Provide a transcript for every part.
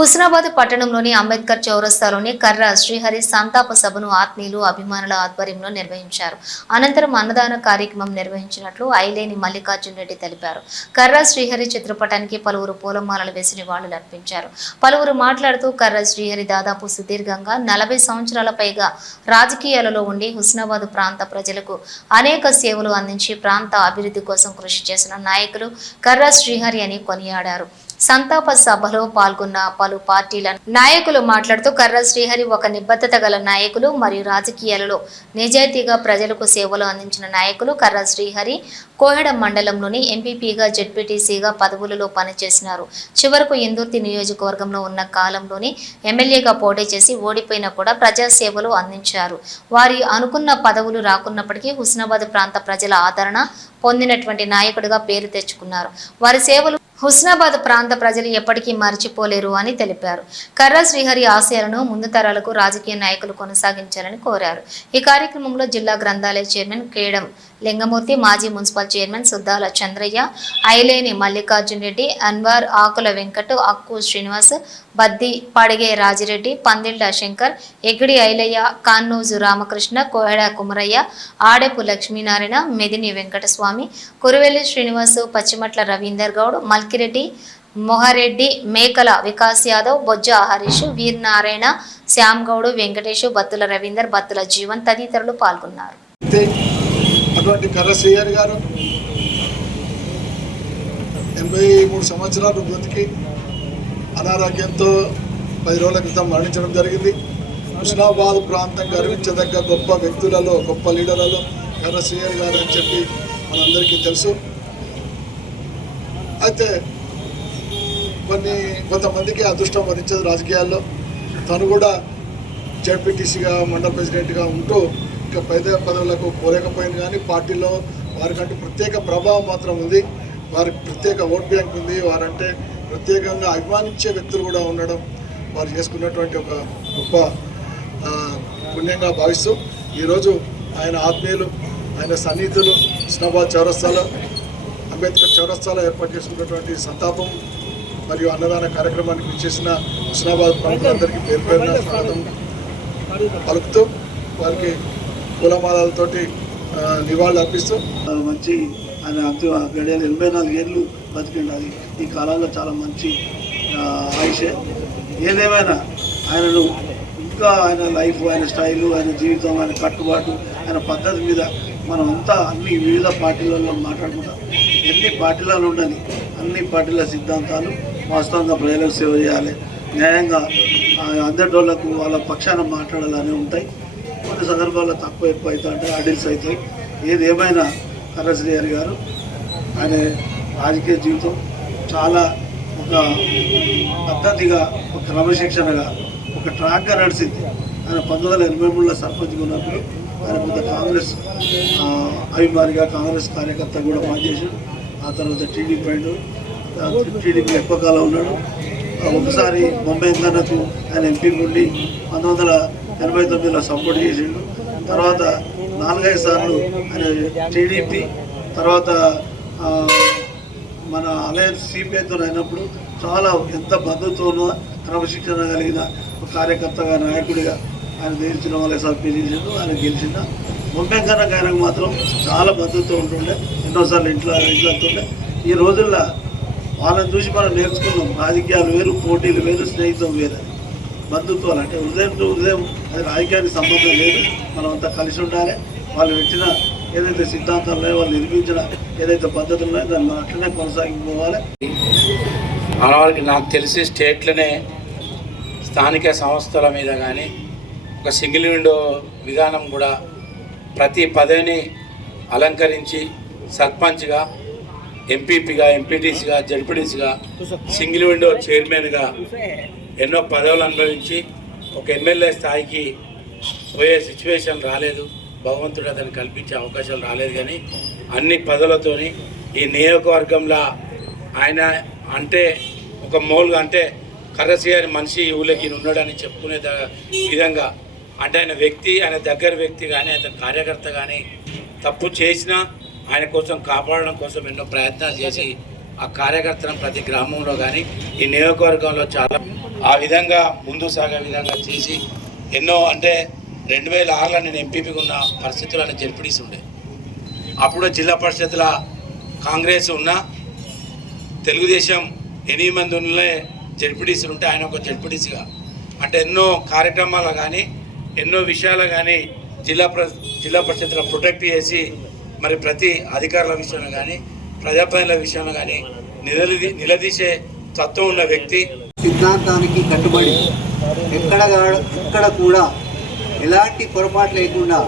హుస్నాబాద్ పట్టణంలోని అంబేద్కర్ చౌరస్తాలోని కర్ర శ్రీహరి సంతాప సభను ఆత్మీయులు అభిమానుల ఆధ్వర్యంలో నిర్వహించారు. అనంతరం అన్నదాన కార్యక్రమం నిర్వహించినట్లు ఐలేని మల్లికార్జున్ రెడ్డి తెలిపారు. కర్ర శ్రీహరి చిత్రపటానికి పలువురు పూలమాలలు వేసి నివాళులు అర్పించారు. పలువురు మాట్లాడుతూ కర్ర శ్రీహరి దాదాపు సుదీర్ఘంగా నలభై సంవత్సరాల పైగా రాజకీయాలలో ఉండి హుస్నాబాద్ ప్రాంత ప్రజలకు అనేక సేవలు అందించి ప్రాంత అభివృద్ధి కోసం కృషి చేసిన నాయకులు కర్ర శ్రీహరి అని కొనియాడారు. సంతాప సభలో పాల్గొన్న పలు పార్టీల నాయకులు మాట్లాడుతూ కర్ర శ్రీహరి ఒక నిబద్ధత గల నాయకులు మరియు రాజకీయాలలో నిజాయితీగా ప్రజలకు సేవలు అందించిన నాయకులు కర్ర శ్రీహరి. కోహెడ మండలంలోని ఎంపీపీగా జెడ్పీటీసీగా పదవులలో పనిచేసినారు. చివరకు ఇందుర్తి నియోజకవర్గంలో ఉన్న కాలంలోని ఎమ్మెల్యేగా పోటీ చేసి ఓడిపోయినా కూడా ప్రజా సేవలు అందించారు. వారి అనుకున్న పదవులు రాకున్నప్పటికీ హుస్నాబాద్ ప్రాంత ప్రజల ఆదరణ పొందినటువంటి నాయకుడిగా పేరు తెచ్చుకున్నారు. వారి సేవలు హుస్నాబాద్ ప్రాంత ప్రజలు ఎప్పటికీ మర్చిపోలేరు అని తెలిపారు. కర్ర శ్రీహరి ఆశయాలను ముందు తరాలకు రాజకీయ నాయకులు కొనసాగించాలని కోరారు. ఈ కార్యక్రమంలో జిల్లా గ్రంథాలయ చైర్మన్ కేడం లింగమూర్తి మాజీ మున్సిపల్ చైర్మన్ సుద్దాల చంద్రయ్య ఐలేని మల్లికార్జున్ రెడ్డి అన్వార్ ఆకుల వెంకట్ అక్కు శ్రీనివాస్ బద్ది పడిగే రాజిరెడ్డి పందిళ్ళ శంకర్ ఎగిడి ఐలయ్య కాన్నూజు రామకృష్ణ కోహెడ కుమరయ్య ఆడెపు లక్ష్మీనారాయణ మెదిని వెంకటస్వామి కురువెల్లి శ్రీనివాసు పచ్చిమట్ల రవీందర్ గౌడ్ మల్కిరెడ్డి మొహారెడ్డి మేకల వికాస్ యాదవ్ బొజ్జ హరీష్ వీర్ నారాయణ శ్యామ్ గౌడ్ వెంకటేష్ బత్తుల రవీందర్ బత్తుల జీవన్ తదితరులు పాల్గొన్నారు. అటువంటి గారు ఎనభై మూడు సంవత్సరాలు బ్రతికి అనారోగ్యంతో పది రోజుల క్రితం మరణించడం జరిగింది. హుస్నాబాద్ ప్రాంతం గర్వించదగ్గ గొప్ప వ్యక్తులలో గొప్ప లీడర్లలో కర్ర గారు అని చెప్పి మనందరికీ తెలుసు. అయితే కొన్ని కొంతమందికి అదృష్టం వరించదు రాజకీయాల్లో. తను కూడా జడ్పీటీసీగా మండల ప్రెసిడెంట్గా ఉంటూ ఇంకా పెద్ద పదవులకు పోలేకపోయింది కానీ పార్టీలో వారికంటే ప్రత్యేక ప్రభావం మాత్రం ఉంది. వారికి ప్రత్యేక ఓట్ బ్యాంక్ ఉంది. వారంటే ప్రత్యేకంగా అభిమానించే వ్యక్తులు కూడా ఉండడం వారు చేసుకున్నటువంటి ఒక గొప్ప పుణ్యంగా భావిస్తూ ఈరోజు ఆయన ఆత్మీయులు ఆయన సన్నిహితులు హుస్నాబాద్ చౌరస్తాలో అంబేద్కర్ చౌరస్తాలో ఏర్పాటు చేసుకున్నటువంటి సంతాపం మరియు అన్నదాన కార్యక్రమానికి విచ్చేసిన హుస్నాబాద్ ప్రముఖులందరికీ పేరు పేరున స్వాగతం పలుకుతూ వారికి పూలమాలతోటి నివాళులు అర్పిస్తూ మంచి ఆయన అంతిమ గడియాలు ఎనభై నాలుగు ఏళ్ళు బతికిండు అది ఈ కాలంలో చాలా మంచి ఆయుషే. ఏదేమైనా ఆయనను ఇంకా ఆయన లైఫ్ ఆయన స్టైలు ఆయన జీవితం ఆయన కట్టుబాటు ఆయన పద్ధతి మీద మనం అంతా అన్ని వివిధ పార్టీలలో మాట్లాడుకుంటాం. ఎన్ని పార్టీలలో ఉండని అన్ని పార్టీల సిద్ధాంతాలు వాస్తవంగా ప్రజలకు సేవ చేయాలి. న్యాయంగా ఆ, అందరిటోళ్ళకు వాళ్ళ పక్షాన మాట్లాడాలని ఉంటాయి. కొన్ని సందర్భాల్లో తక్కువ ఎక్కువ అవుతా అంటే అడిల్స్ అవుతాయి. ఏది ఏమైనా కర్రశ్రీ గారు ఆయన రాజకీయ జీవితం చాలా ఒక పద్ధతిగా ఒక క్రమశిక్షణగా ఒక ట్రాక్గా నడిచింది. ఆయన పంతొమ్మిది వందల ఎనభై మూడులో సర్పంచ్గా ఉన్నప్పుడు ఆయన కొంత కాంగ్రెస్ అభిమానిగా కాంగ్రెస్ కార్యకర్త కూడా పనిచేశాడు. ఆ తర్వాత టీడీపీ అయిండు టీడీపీ ఎక్కువ కాలం ఉన్నాడు. ఒకసారి బొంబాయి ఇంధనకు ఆయన ఎంపీ ఉండి పంతొమ్మిది వందల ఎనభై తొమ్మిదిలో సపోర్ట్ చేసిండు. తర్వాత నాలుగైదు సార్లు ఆయన టీడీపీ తర్వాత మన అలయన్స్ సిపిఐతో అయినప్పుడు చాలా ఎంత మద్దతుతోనో క్రమశిక్షణ కలిగిన ఒక కార్యకర్తగా నాయకుడిగా ఆయన తీర్చిన వాళ్ళ సభ్యులు చేసిండు ఆయన గెలిచిన బొంబాయి కన్నా ఆయనకు మాత్రం చాలా మద్దతుతో ఉంటుండే. ఎన్నోసార్లు ఇంట్లో ఇంట్లో ఉంటుండే. ఈ రోజుల్లో వాళ్ళని చూసి మనం నేర్చుకున్నాం. రాజకీయాలు వేరు పోటీలు వేరు స్నేహితం వేరు. బంధుత్వాలు అంటే ఉదయం టు ఉదయం అది రాజకీయానికి సంబంధం లేదు. మనం అంతా కలిసి ఉండాలి. వాళ్ళు పెట్టిన ఏదైతే సిద్ధాంతాలు ఉన్నాయో వాళ్ళు నిర్మించిన ఏదైతే పద్ధతులు ఉన్నాయో దాన్ని మనం అట్లనే కొనసాగిపోవాలి మనవాళ్ళకి నాకు తెలిసి స్టేట్లోనే స్థానిక సంస్థల మీద కానీ ఒక సింగిల్ విండో విధానం కూడా ప్రతి పదవిని అలంకరించి సర్పంచ్గా ఎంపీపీగా ఎంపీటీసీగా జడ్పీటీసీగా సింగిల్ విండో చైర్మన్గా ఎన్నో పదవులు అనుభవించి ఒక ఎమ్మెల్యే స్థాయికి పోయే సిచ్యువేషన్ రాలేదు. భగవంతుడు అతను కల్పించే అవకాశాలు రాలేదు కానీ అన్ని పదవులతోని ఈ నియోజకవర్గంలో ఆయన అంటే ఒక మోల్గా అంటే కర్రసి అని మనిషి ఊళ్ళకి ఉన్నాడని చెప్పుకునే విధంగా అంటే ఆయన వ్యక్తి ఆయన దగ్గర వ్యక్తి కానీ అతని కార్యకర్త కానీ తప్పు చేసినా ఆయన కోసం కాపాడడం కోసం ఎన్నో ప్రయత్నాలు చేసి ఆ కార్యకర్తను ప్రతి గ్రామంలో కానీ ఈ నియోజకవర్గంలో చాలా ఆ విధంగా ముందు సాగే విధంగా చేసి ఎన్నో అంటే రెండు వేల ఆరులో నేను ఎంపీపీగా ఉన్న పరిస్థితులను జడ్పీటీసీ ఉండే. అప్పుడు జిల్లా పరిషత్ల కాంగ్రెస్ ఉన్న తెలుగుదేశం ఎనిమిది మంది ఉన్నలే జడ్పీడీసీలు ఉంటే ఆయన ఒక జడ్పీడీసీగా అంటే ఎన్నో కార్యక్రమాలు కానీ ఎన్నో విషయాలు కానీ జిల్లా ప్ర జిల్లా పరిషత్లో ప్రొటెక్ట్ చేసి మరి ప్రతి అధికారుల విషయంలో కానీ ప్రజాప్రతినిధుల విషయంలో కానీ నిలదీ నిలదీసే తత్వం ఉన్న వ్యక్తి. సిద్ధాంతానికి కట్టుబడి ఎక్కడ ఎక్కడ కూడా ఎలాంటి పొరపాటు లేకుండా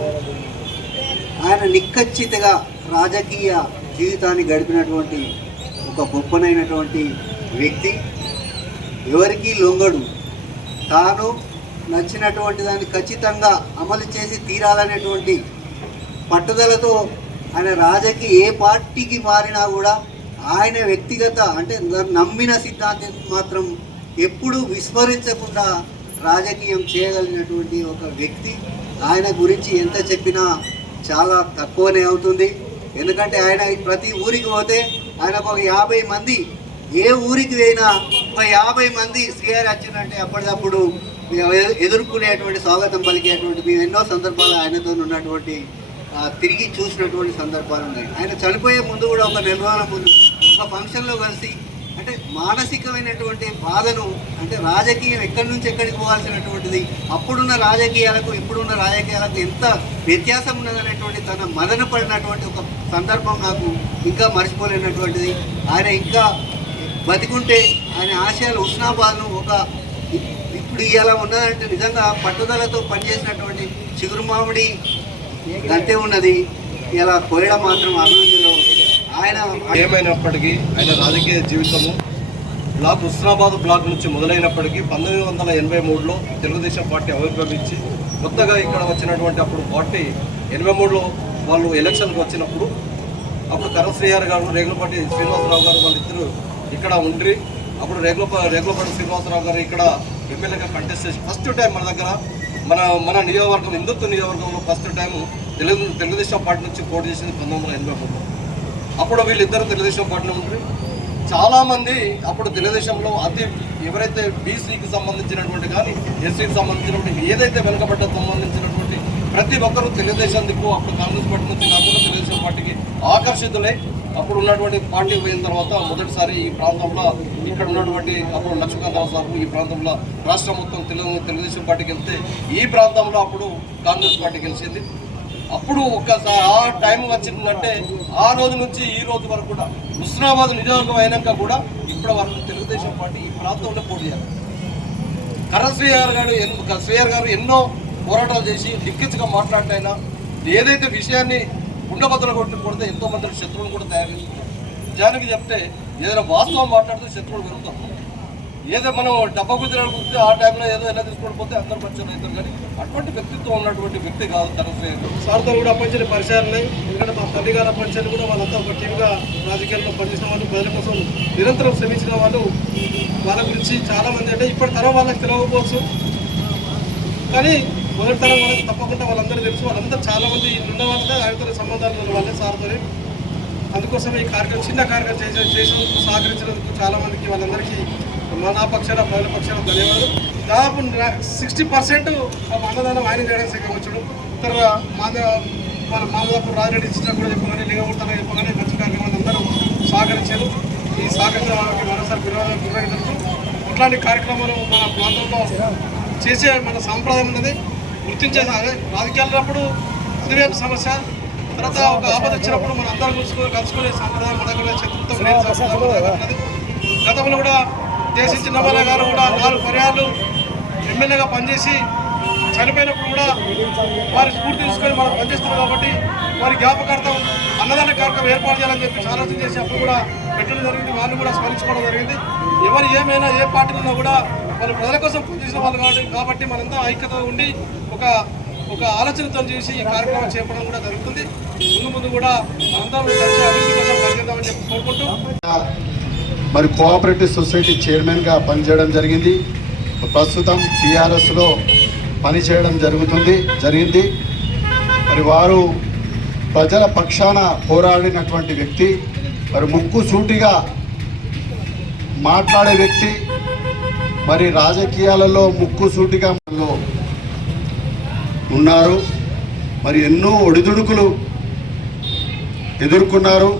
ఆయన నిక్కచ్చితగా రాజకీయ జీవితాన్ని గడిపినటువంటి ఒక గొప్పనైనటువంటి వ్యక్తి. ఎవరికీ లొంగడు. తాను నచ్చినటువంటి దాన్ని ఖచ్చితంగా అమలు చేసి తీరాలనేటువంటి పట్టుదలతో ఆయన రాజకీయ ఏ పార్టీకి మారినా కూడా ఆయన వ్యక్తిగత అంటే నమ్మిన సిద్ధాంతం మాత్రం ఎప్పుడూ విస్మరించకుండా రాజకీయం చేయగలిగినటువంటి ఒక వ్యక్తి ఆయన గురించి ఎంత చెప్పినా చాలా తక్కువనే అవుతుంది. ఎందుకంటే ఆయన ప్రతి ఊరికి పోతే ఆయనకు ఒక యాభై మంది ఏ ఊరికి పోయినా ఒక యాభై మంది సిఆర్ వచ్చిందంటే అప్పటికప్పుడు ఎదుర్కొనేటువంటి స్వాగతం పలికేటువంటి మేము ఎన్నో సందర్భాలు ఆయనతో ఉన్నటువంటి తిరిగి చూసినటువంటి సందర్భాలు ఉన్నాయి. ఆయన చనిపోయే ముందు కూడా ఒక నెల రోజుల ముందు ఒక ఫంక్షన్లో కలిసి అంటే మానసికమైనటువంటి బాధను అంటే రాజకీయం ఎక్కడి నుంచి ఎక్కడికి పోవాల్సినటువంటిది అప్పుడున్న రాజకీయాలకు ఇప్పుడున్న రాజకీయాలకు ఎంత వ్యత్యాసం ఉన్నదనేటువంటి తన మదన పడినటువంటి ఒక సందర్భం నాకు ఇంకా మర్చిపోలేనటువంటిది. ఆయన ఇంకా బతికుంటే ఆయన ఆశయాలు ఉస్నాబాద్ను ఒక ఇప్పుడు ఇలా ఉన్నదంటే నిజంగా పట్టుదలతో పనిచేసినటువంటి చిగురుమామిడి గంతే ఉన్నది. ఇలా కోయడం మాత్రం అభినందనలు ఆయన ఏమైనప్పటికీ ఆయన రాజకీయ జీవితము బ్లాక్ హుస్నాబాద్ బ్లాక్ నుంచి మొదలైనప్పటికీ పంతొమ్మిది వందల ఎనభై మూడులో తెలుగుదేశం పార్టీ ఆవిర్భవించి కొత్తగా ఇక్కడ వచ్చినటువంటి అప్పుడు పార్టీ ఎనభై మూడులో వాళ్ళు ఎలక్షన్కి వచ్చినప్పుడు అప్పుడు కరశ్రీహార్ గారు రేగులపాటి శ్రీనివాసరావు గారు వాళ్ళిద్దరూ ఇక్కడ ఉండ్రి. అప్పుడు రేగుల రేగులపాటి శ్రీనివాసరావు గారు ఇక్కడ ఎమ్మెల్యేగా కంటెస్ట్ చేసి ఫస్ట్ టైం మన దగ్గర మన మన నియోజకవర్గం హిందుత్వ నియోజకవర్గంలో first time Telugu Telugu Desam party నుంచి పోటీ చేసింది పంతొమ్మిది వందల ఎనభై మూడులో. అప్పుడు వీళ్ళిద్దరు తెలుగుదేశం పార్టీలో ఉంటుంది చాలామంది అప్పుడు తెలుగుదేశంలో అతి ఎవరైతే బీసీకి సంబంధించినటువంటి కానీ ఎస్సీకి సంబంధించినటువంటి ఏదైతే వెనుకబడ్డ సంబంధించినటువంటి ప్రతి ఒక్కరూ తెలుగుదేశం దిక్కు అప్పుడు కాంగ్రెస్ పార్టీ నుంచి కాకుండా తెలుగుదేశం పార్టీకి ఆకర్షితులై అప్పుడు ఉన్నటువంటి పార్టీ పోయిన తర్వాత మొదటిసారి ఈ ప్రాంతంలో ఇక్కడ ఉన్నటువంటి అప్పుడు లక్ష్మీకాంతరావు సార్ ఈ ప్రాంతంలో రాష్ట్రం మొత్తం తెలుగు తెలుగుదేశం పార్టీకి వెళ్తే ఈ ప్రాంతంలో అప్పుడు కాంగ్రెస్ పార్టీ గెలిచింది. అప్పుడు ఒక్కసారి ఆ టైం వచ్చిందంటే ఆ రోజు నుంచి ఈ రోజు వరకు కూడా హుస్నాబాద్ నియోజకవర్గం అయినాక కూడా ఇప్పటి వరకు తెలుగుదేశం పార్టీ ఈ ప్రాంతంలో పోటీ చేయాలి. కర్ర శ్రీఆర్ గారు ఎన్నో శ్రీఆర్ గారు ఎన్నో పోరాటాలు చేసి లిక్కించగా మాట్లాడినైనా ఏదైతే విషయాన్ని ఉండబద్దలు కొట్టిన కొడితే ఎంతో మంది శత్రువులు కూడా తయారు చేస్తున్నారు నిజానికి చెప్తే ఏదైనా వాస్తవం మాట్లాడితే శత్రువులు పెరుగుతారు. ఏదో మనం డబ్బా గుజరాలు కూర్చుంటే ఆ టైంలో ఏదో ఎలా తీసుకొని పోతే అందరు పరిచయం అవుతారు. కానీ అటువంటి వ్యక్తిత్వం ఉన్నటువంటి వ్యక్తి కాదు తరశ్రేయర్ సార్తో కూడా అప్పంచని పరిచయాలు ఉన్నాయి. ఎందుకంటే మా తల్లి గారు అప్పంచని కూడా వాళ్ళంతా ఒక టీమ్గా రాజకీయాల్లో పనిచేసిన వాళ్ళు ప్రజల కోసం నిరంతరం శ్రమించిన వాళ్ళు. వాళ్ళ గురించి చాలామంది అంటే ఇప్పటి తరం వాళ్ళకి తెలియకపోవచ్చు. కానీ మొదటి తరం వాళ్ళకి తప్పకుండా వాళ్ళందరూ తెలుసు. వాళ్ళందరూ చాలా మంది ఉన్న వాళ్ళతో ఆయనతో సంబంధాలు ఉన్న వాళ్ళే సార్తోనే. అందుకోసం ఈ కార్యక్రమం చిన్న కార్యక్రమం చేసే చేసినందుకు సహకరించినందుకు చాలామందికి వాళ్ళందరికీ మా నా పక్షాన ప్రజల పక్షాన ధన్యవాదాలు. దాదాపు సిక్స్టీ పర్సెంట్ అన్నదానం ఆయన చేయడానికి వచ్చాడు. తర్వాత మాద మన మాదాపు రాజరెడ్డి ఇచ్చినా కూడా చెప్పగానే లింగమూర్తన చెప్పగానే మంచి కార్యక్రమాలు అందరూ సహకరించారు. ఈ సహకరించిన వాళ్ళకి మరోసారి విరోధం నిర్వహించవచ్చు ఇట్లాంటి కార్యక్రమాలు మన ప్రాంతంలో చేసే మన సాంప్రదాయం ఉన్నది. గుర్తించే రాజకీయాలప్పుడు అదివేపు సమస్య తర్వాత ఒక ఆపద వచ్చినప్పుడు మనం అందరం కలుసుకొని కలుసుకునే సాంప్రదాయం మన కూడా శత్రుత్వం గతంలో కూడా దేశ చిన్నబాల గారు కూడా నాలుగు పర్యాలు ఎమ్మెల్యేగా పనిచేసి చనిపోయినప్పుడు కూడా వారి స్ఫూర్తి తీసుకొని మనం పనిచేస్తున్నాం కాబట్టి వారి జ్ఞాపకార్థం అన్నదాన కార్యక్రమం ఏర్పాటు చేయాలని చెప్పి ఆలోచన చేసి అప్పుడు కూడా పెట్టడం జరిగింది. వాళ్ళు కూడా స్మరించుకోవడం జరిగింది. ఎవరు ఏమైనా ఏ పార్టీలో ఉన్నా కూడా వాళ్ళు ప్రజల కోసం పనిచేసిన వాళ్ళు కాబట్టి కాబట్టి మనంతా ఐక్యత ఉండి ఒక ఒక ఆలోచనతో చేసి ఈ కార్యక్రమం చేపడం కూడా జరుగుతుంది. ముందు ముందు కూడా అందరం కలిసి అభివృద్ధి కోసం పనిచేద్దామని చెప్పి కోరుకుంటూ మరి కోఆపరేటివ్ సొసైటీ చైర్మన్గా పనిచేయడం జరిగింది. ప్రస్తుతం టీఆర్ఎస్లో పనిచేయడం జరుగుతుంది జరిగింది. మరి వారు ప్రజల పక్షాన పోరాడినటువంటి వ్యక్తి మరి ముక్కు సూటిగా మాట్లాడే వ్యక్తి మరి రాజకీయాలలో ముక్కు సూటిగా ఉన్నారు. మరి ఎన్నో ఒడిదుడుకులు ఎదుర్కొన్నారు.